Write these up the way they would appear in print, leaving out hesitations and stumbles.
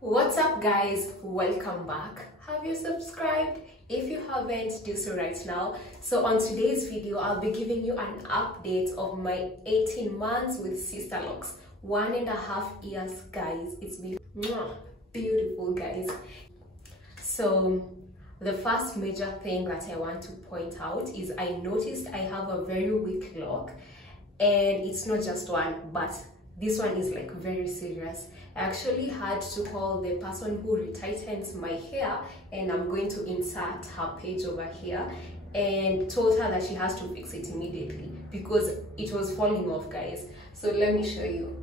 What's up guys, welcome back. Have you subscribed? If you haven't, do so right now. So on today's video I'll be giving you an update of my 18 months with Sisterlocks. 1.5 years guys. It's been beautiful guys. So the first major thing that I want to point out is I noticed I have a very weak lock, and it's not just one, but this one is like very serious. I actually had to call the person who retightens my hair, and I'm going to insert her page over here, and told her that she has to fix it immediately because it was falling off guys. So let me show you.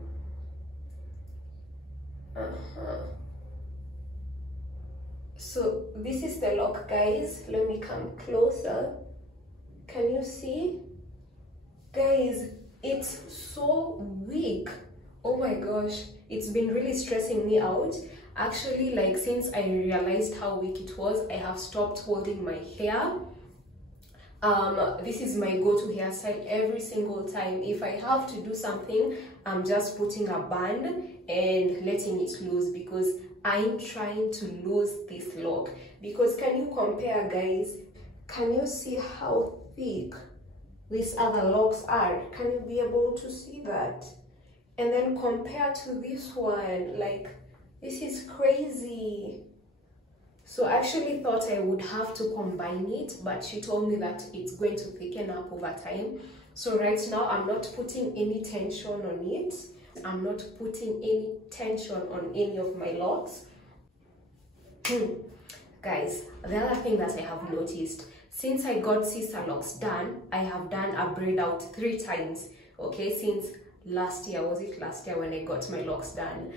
So this is the lock guys. Let me come closer. Can you see guys? It's so weak. Oh my gosh, it's been really stressing me out. Actually, like since I realized how weak it was, I have stopped holding my hair. This is my go-to hairstyle every single time. If I have to do something, I'm just putting a band and letting it loose because I'm trying to lose this lock. Because can you compare guys? Can you see how thick these other locks are? Can you be able to see that? And then compare to this one, like this is crazy. So I actually thought I would have to combine it, but she told me that it's going to thicken up over time. So right now I'm not putting any tension on it. I'm not putting any tension on any of my locks. Guys, the other thing that I have noticed, since I got Sisterlocks done, I have done a braid out 3 times. Okay, since last year, was it last year when I got my locks done?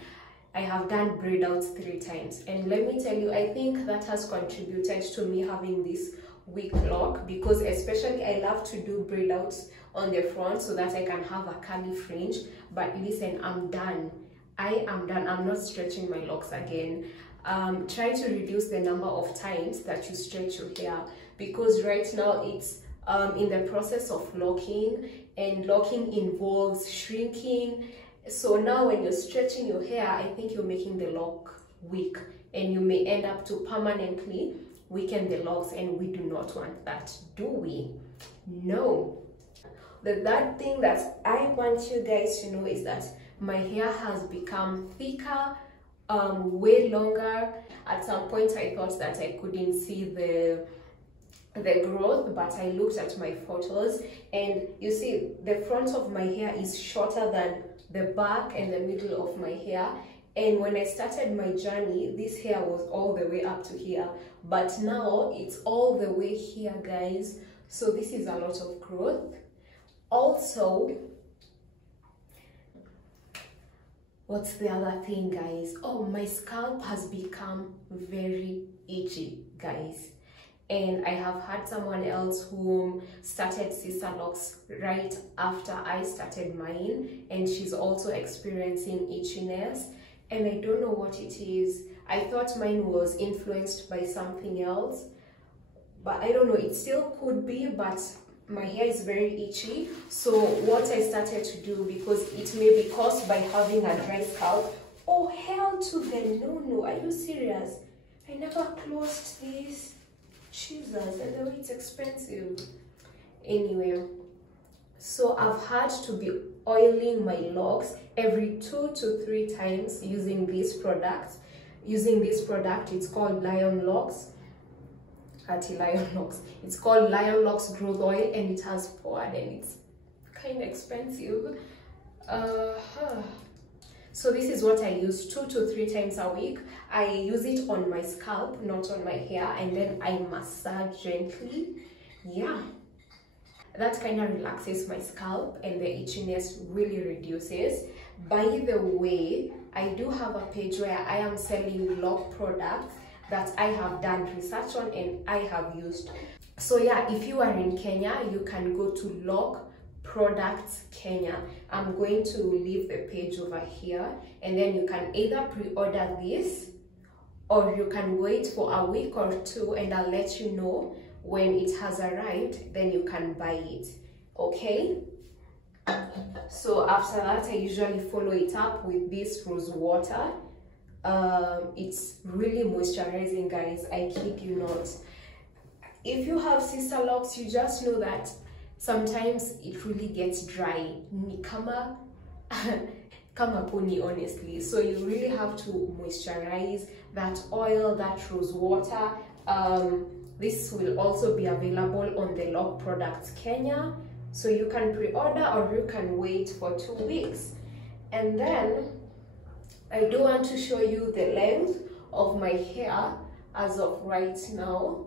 I have done braid out 3 times, and let me tell you, I think that has contributed to me having this weak lock, because especially I love to do braid outs on the front so that I can have a curly fringe. But listen, I'm done. I am done. I'm not stretching my locks again. Try to reduce the number of times that you stretch your hair, because right now it's in the process of locking, and locking involves shrinking. So now when you're stretching your hair, I think you're making the lock weak, and you may end up to permanently weaken the locks, and we do not want that, do we? No. The third thing that I want you guys to know is that my hair has become thicker, way longer. At some point I thought that I couldn't see the growth, but I looked at my photos, and you see the front of my hair is shorter than the back and the middle of my hair. And when I started my journey, this hair was all the way up to here, but now it's all the way here guys. So this is a lot of growth. Also, what's the other thing guys? Oh, my scalp has become very itchy guys. And I have had someone else who started Sisterlocks right after I started mine, and she's also experiencing itchiness, and I don't know what it is. I thought mine was influenced by something else, but I don't know, it still could be, but my hair is very itchy. So what I started to do, because it may be caused by having a dry scalp. Oh, hell to the no, are you serious? I never closed this. Jesus, and the way it's expensive. Anyway, so I've had to be oiling my locks every 2 to 3 times using this product. It's called Lion Locks. It's called Lion Locks Growth Oil, and it has poured, and it's kind of expensive. So this is what I use 2 to 3 times a week. I use it on my scalp, not on my hair, and then I massage gently. Yeah, that kind of relaxes my scalp, and the itchiness really reduces. By the way, I do have a page where I am selling lock products that I have done research on and I have used. So yeah, if you are in Kenya, you can go to Lock Products Kenya. I'm going to leave the page over here, and then you can either pre-order this, or you can wait for a week or 2, and I'll let you know when it has arrived, then you can buy it. Okay, so after that I usually follow it up with this rose water. It's really moisturizing, guys. I kid you not. If you have Sisterlocks, you just know that sometimes it really gets dry. Ni kama pony, honestly. So you really have to moisturize. That oil, that rose water. This will also be available on the Lock Products Kenya. So you can pre-order or you can wait for 2 weeks. And then I do want to show you the length of my hair as of right now.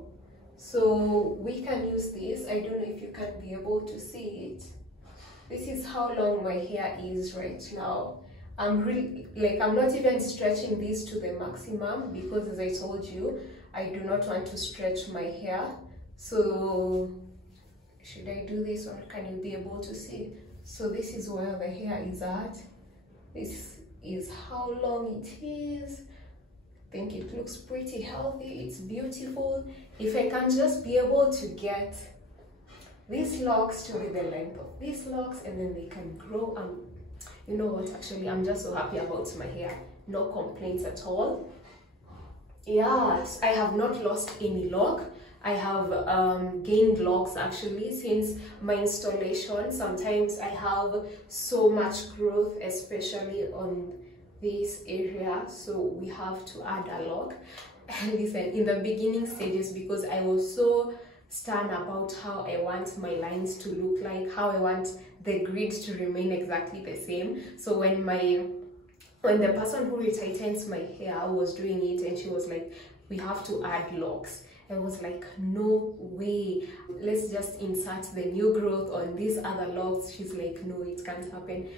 So we can use this. I don't know if you can be able to see it. This is how long my hair is right now. I'm really, like, I'm not even stretching this to the maximum because, as I told you, I do not want to stretch my hair. So should I do this, or can you be able to see? So this is where the hair is at. This is how long it is. I think it looks pretty healthy. It's beautiful. If I can just be able to get these locks to be the length of these locks, and then they can grow. You know what, actually, I'm just so happy about my hair. No complaints at all. Yes, I have not lost any lock. I have gained locks actually since my installation. Sometimes I have so much growth, especially on this area, so we have to add a lock. And listen, in the beginning stages, because I was so stern about how I want my lines to look like, how I want the grid to remain exactly the same. So when the person who retightens my hair was doing it, and she was like, we have to add locks, I was like, no way, let's just insert the new growth on these other locks. She's like, no, it can't happen.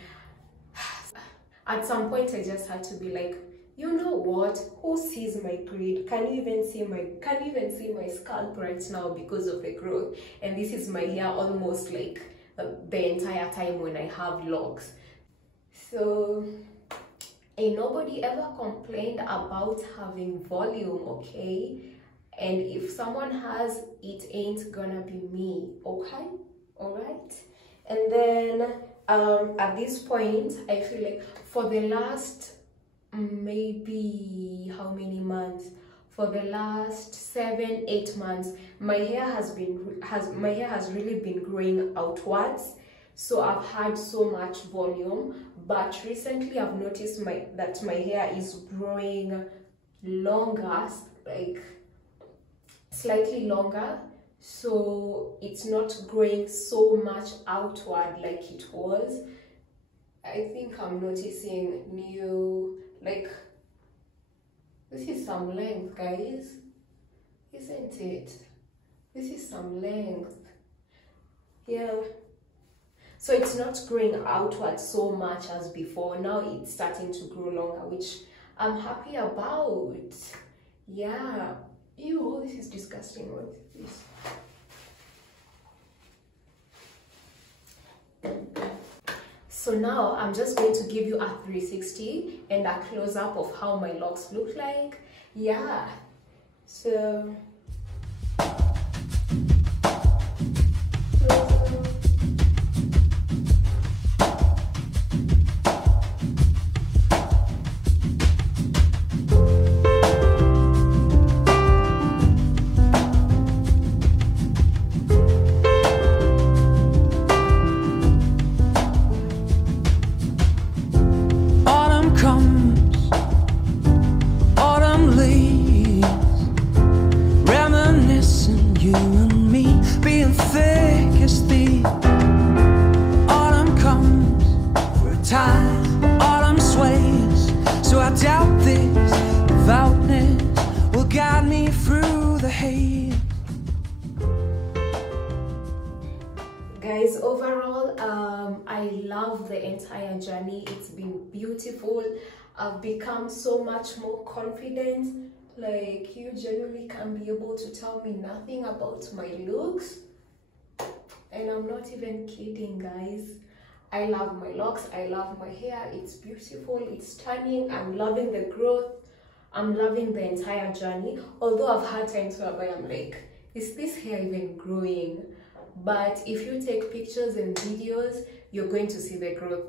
At some point I just had to be like, you know what, who sees my grid? Can you even see my scalp right now because of the growth? And this is my hair almost like the entire time when I have locks. So ain't nobody ever complained about having volume, okay? And if someone has, it ain't gonna be me, okay? All right. And then at this point, I feel like for the last maybe how many months, for the last 7-8 months, my hair has really been growing outwards. So I've had so much volume, but recently I've noticed that my hair is growing longer, like slightly longer. So it's not growing so much outward like it was. I think I'm noticing new, like, this is some length, guys, isn't it? This is some length. Yeah. So it's not growing outward so much as before. Now it's starting to grow longer, which I'm happy about. Yeah. Ew, this is disgusting. What is this? So now I'm just going to give you a 360 and a close-up of how my locks look like. Yeah. So guys, overall I love the entire journey. It's been beautiful. I've become so much more confident. Like, you generally can be able to tell me nothing about my looks, and I'm not even kidding, guys. I love my locks, I love my hair. It's beautiful, it's stunning. I'm loving the growth, I'm loving the entire journey. Although I've had times where I'm like, is this hair even growing? But if you take pictures and videos, you're going to see the growth.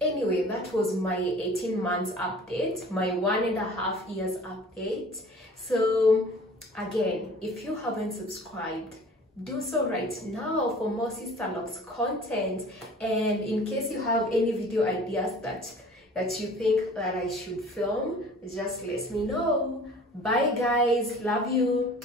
Anyway, that was my 18 months update, my 1.5 years update. So again, if you haven't subscribed, do so right now for more Sisterlocks content. And in case you have any video ideas that you think that I should film, just let me know. Bye guys, love you.